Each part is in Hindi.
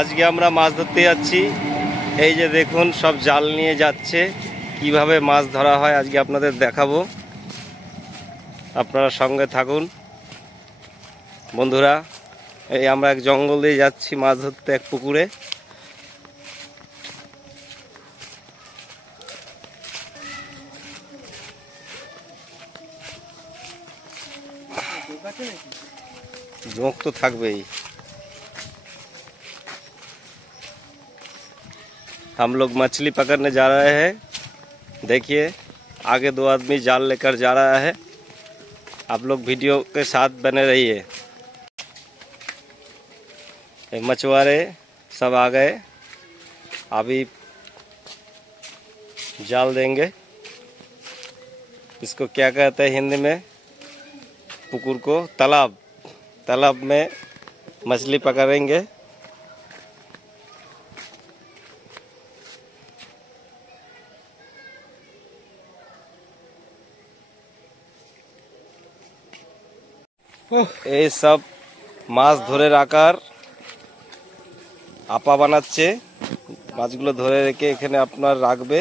আজকে আমরা মাছ ধরতে যাচ্ছি। এই যে দেখুন সব জাল নিয়ে যাচ্ছে, কিভাবে মাছ ধরা হয় আজকে আপনাদের দেখাবো। আপনারা সঙ্গে থাকুন বন্ধুরা। এই আমরা এক জঙ্গল দিয়ে যাচ্ছি মাছ ধরতে, এক পুকুরে। जोंक तो থাকবেই। हम लोग मछली पकड़ने जा रहे हैं। देखिए आगे दो आदमी जाल लेकर जा रहा है। आप लोग वीडियो के साथ बने रहिए। मछुआरे सब आ गए, अभी जाल देंगे। इसको क्या कहते हैं हिंदी में? पुकुर को तालाब। तालाब में मछली पकड़ेंगे। এই সব মাছ ধরে রাখার আপা বানাচ্ছে। মাছগুলো ধরে রেখে এখানে আপনার রাখবে।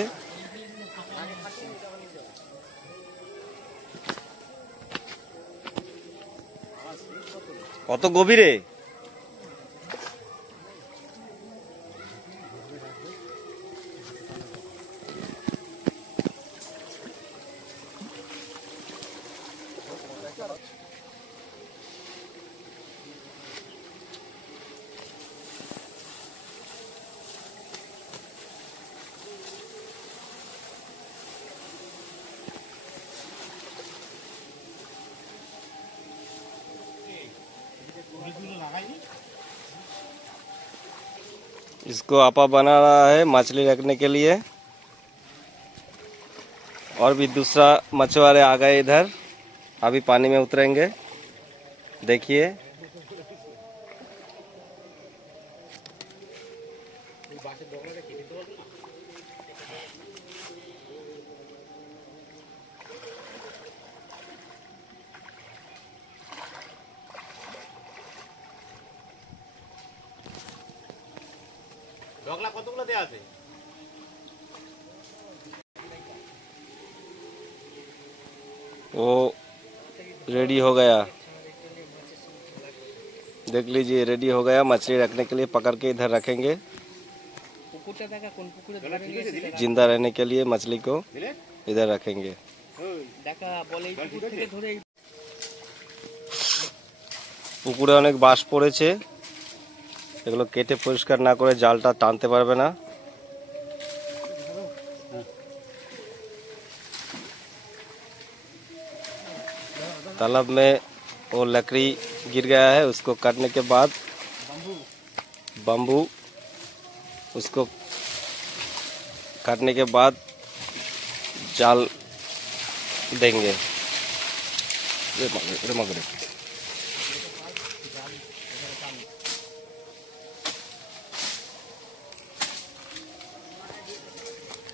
কত গভীরে? इसको आपा बना रहा है मछली रखने के लिए। और भी दूसरा मछुआरे आ गए इधर, अभी पानी में उतरेंगे। देखिए কতগুলো দেয়া আছে? वो रेडी हो गया, देख लीजिए रेडी हो गया। मछली रखने के लिए पकड़ के इधर रखेंगे। जिंदा रहने के लिए मछली को इधर रखेंगे। পুকুরে অনেক বাঁশ পড়েছে, এগুলো কেটে পরিষ্কার না করে জালটা টানতে পারবে না। तालाब में वो लकड़ी गिर गया है, उसको काटने के बाद बम्बू, उसको काटने के बाद जाल देंगे।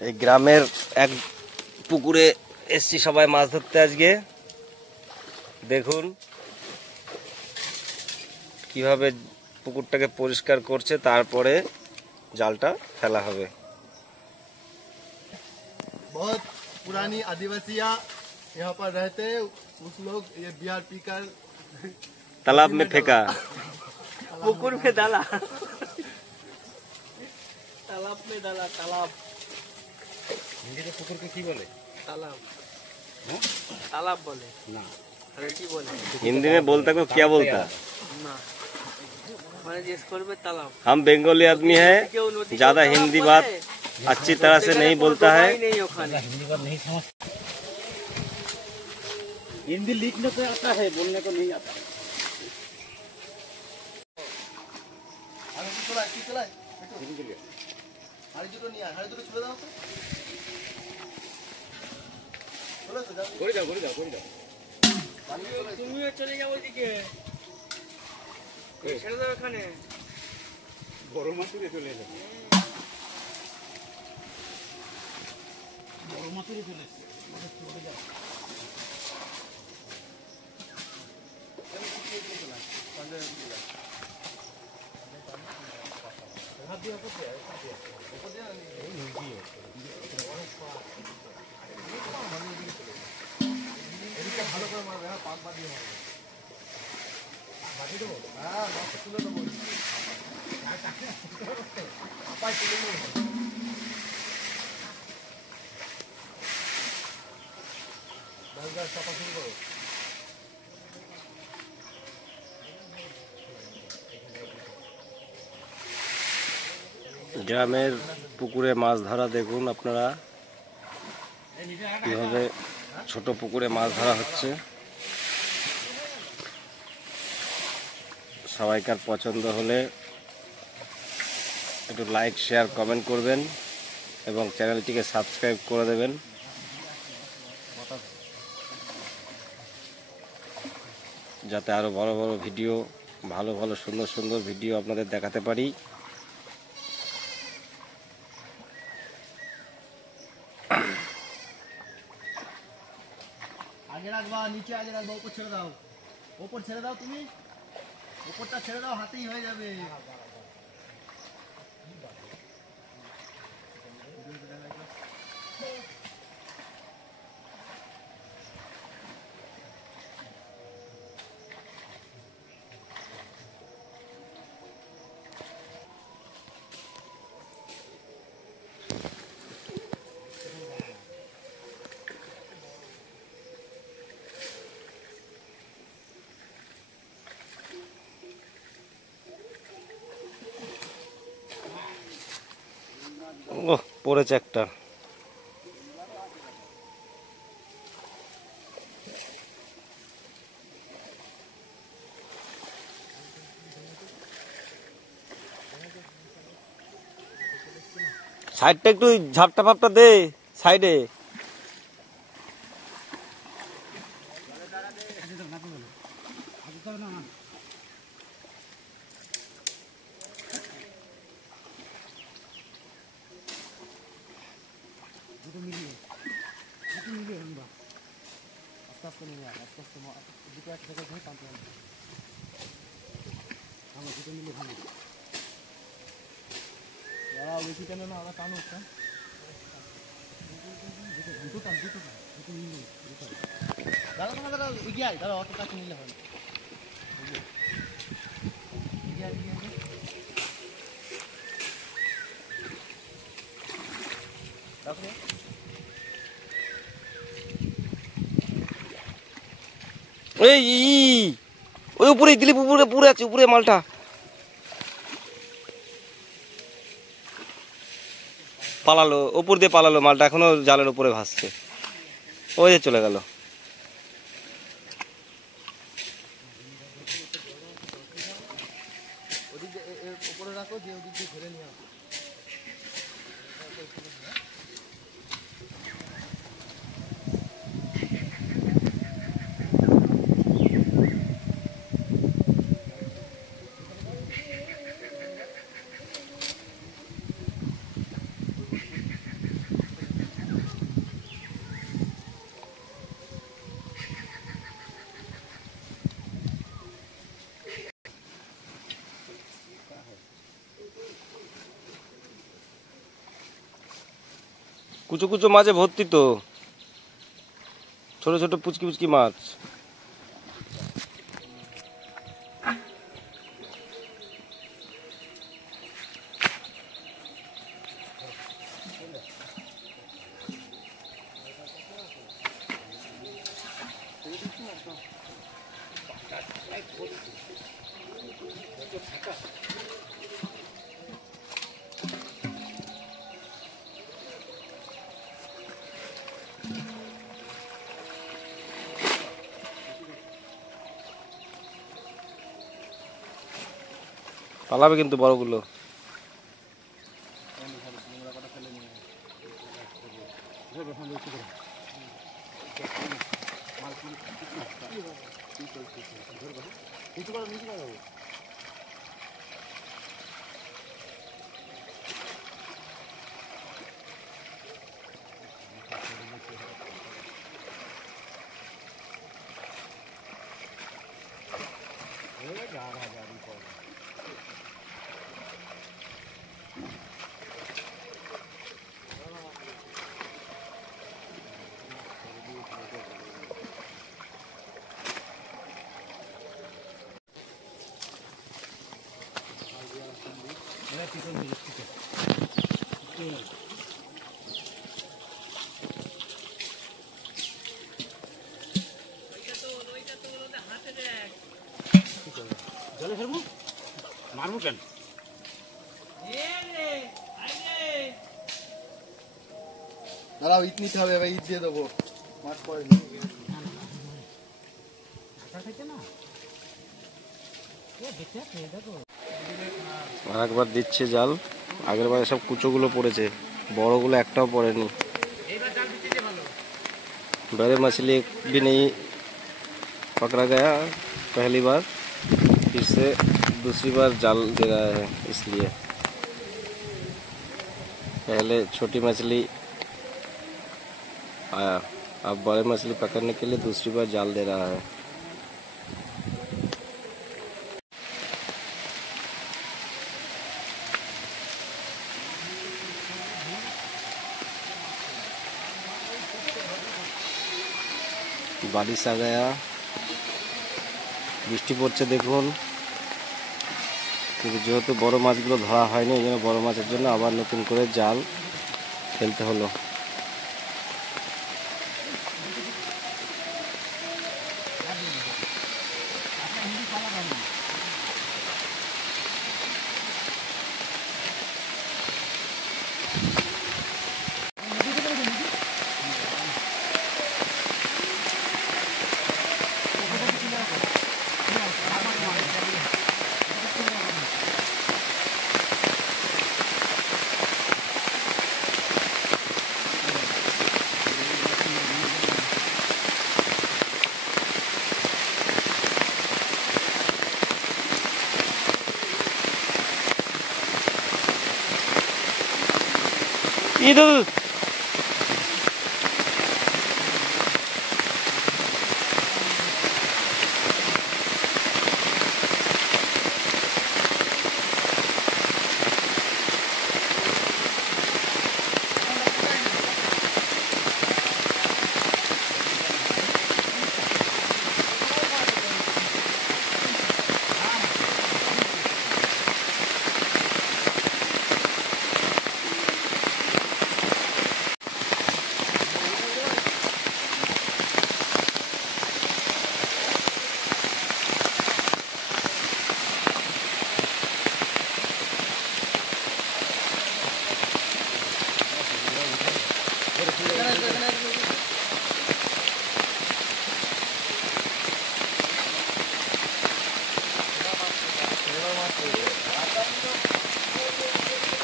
এই গ্রামের এক পুকুরে এসছি সবাই মাছ ধরতে আজকে। দেখুন কিভাবে পুকুরটাকে পরিষ্কার করছে, তারপরে জালটা ফেলা হবে। बहुत पुरानी आदिवासियाँ यहाँ पर रहते हैं, उस लोग ये बियर पीकर तालाब में फेंका। पुकुर में डाला, तालाब में डाला। तालाब हिंदी पुकुर को की बोले? तालाब। तालाब बोले ना, अरे की बोले? हिंदी में बोलता को क्या बोलता ना, मैंने जिस पर में तालाब। हम बंगाली आदमी है, ज्यादा हिंदी बात अच्छी तरह से नहीं बोलता है। हिंदी लिखने को आता है, बोलने को नहीं आता है। তুমিও চলে যাও ওইদিকে, ছেড়ে দাও এখানে। বড় মাছুরে চলে যাও, বড় মাছুরে চলে যাও। গ্রামের পুকুরে মাছ ধরা দেখুন আপনারা কিভাবে ছোট পুকুরে মাছ ধরা হচ্ছে। সবাইকার পছন্দ হলে একটু লাইক শেয়ার কমেন্ট করবেন এবং চ্যানেলটিকে সাবস্ক্রাইব করে দেবেন, যাতে আরো বড় বড় ভিডিও, ভালো ভালো সুন্দর সুন্দর ভিডিও আপনাদের দেখাতে পারি। आगे रखवा, नीचे आगे रखवा, ऊपर छेड़े दाओ, ऊपर छेड़े दाओ, तुम्हें ऊपरটা ছেড়ে দাও, হাতেই হয়ে যাবে। ওহ, পড়েছে একটা। সাইডটা একটু ঝাপটা ফাপটা দে সাইডে। বেশি কেন না, আমরা টানো দাদা, তোমার দাদা এগিয়ে আয়, দাদা অত কাছে নিলে হয়। এই ওই উপরে দিলীপ, উপরে পুরে আছে, উপরে মালটা পালালো, উপর দিয়ে পালালো মালটা, এখনো জালের উপরে ভাসছে। ওই যে চলে গেল। উপরে রাখো, যে ওদিক দিয়ে ঘুরে নিয়ে আসো। কুচো কুচো মাছে ভর্তি তো, ছোট ছোট পুচকি পুচকি মাছ। পালাবে কিন্তু বড়গুলো। জলে ফেলবো মারবো কেন দাঁড়াও ইট নিতে হবে এবার ইট দিয়ে দেবো মাছ পরে আর একবার দিচ্ছে জাল। আগের বারে সব কুচোগুলো পড়েছে, বড়গুলো একটাও পড়েনি। बड़े मछली भी नहीं पकड़ा गया पहली बार, फिर से दूसरी बार जाल दे रहा है। इसलिए पहले छोटी मछली आया, अब बड़े मछली पकड़ने के लिए दूसरी बार जाल दे रहा है। বারিশ आ गया, বৃষ্টি পড়ছে দেখুন। কিন্তু যেহেতু বড় মাছগুলো ধরা হয়নি, এই জন্য বড় মাছের জন্য আবার নতুন করে জাল ফেলতে হলো। इधर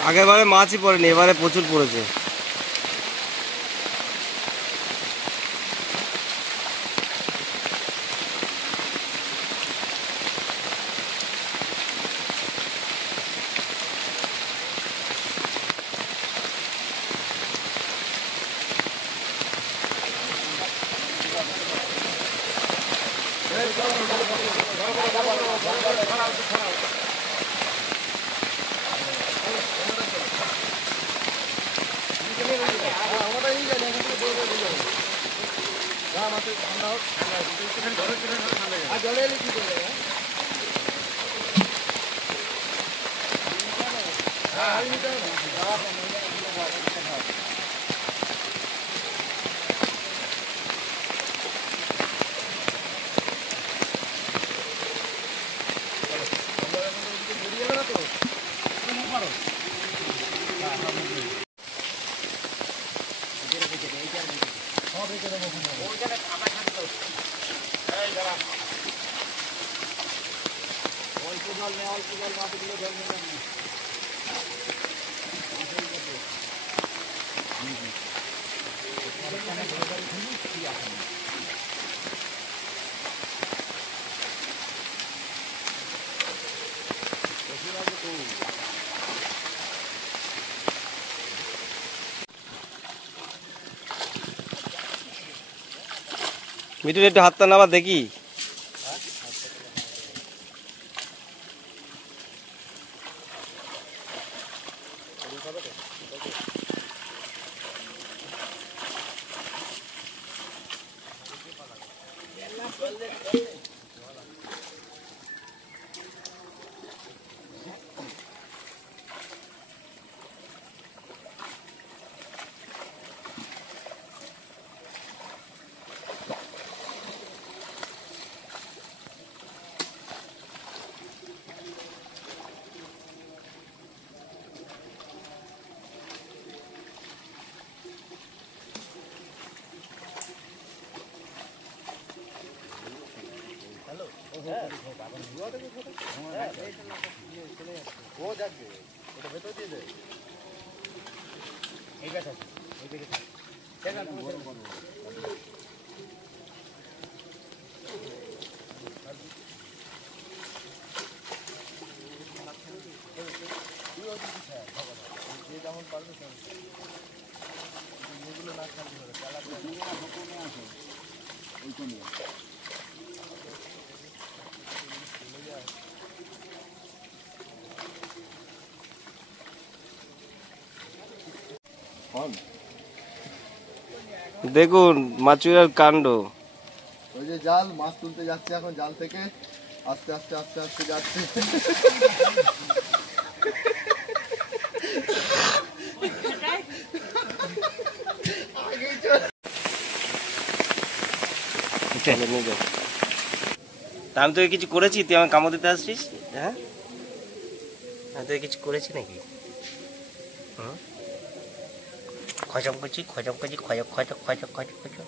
আগের বারে মাছই পড়েনি, এবারে প্রচুর পড়েছে। মিঠুন একটু হাতটা নামা দেখি। ও যাবে ওটা ভেতর দিয়ে দে এই গাছ আছে ওই দিকে থাক যেমন পারবে এগুলো না খালি হবে দেখুন মাছুয়ার কাণ্ড। ওই যে জাল মাছ তুলতে যাচ্ছে এখন জাল থেকে আস্তে আস্তে আস্তে আস্তে যাচ্ছে চলে নিয়ে যাও। তা আমি তোকে কিছু করেছি, তুই আমাকে কামড় দিতে আসছিস? হ্যাঁ, আমি তোকে কিছু করেছি নাকি? হুম, খচম করছি খচম করছি খচক খচক খচক খচক খচক।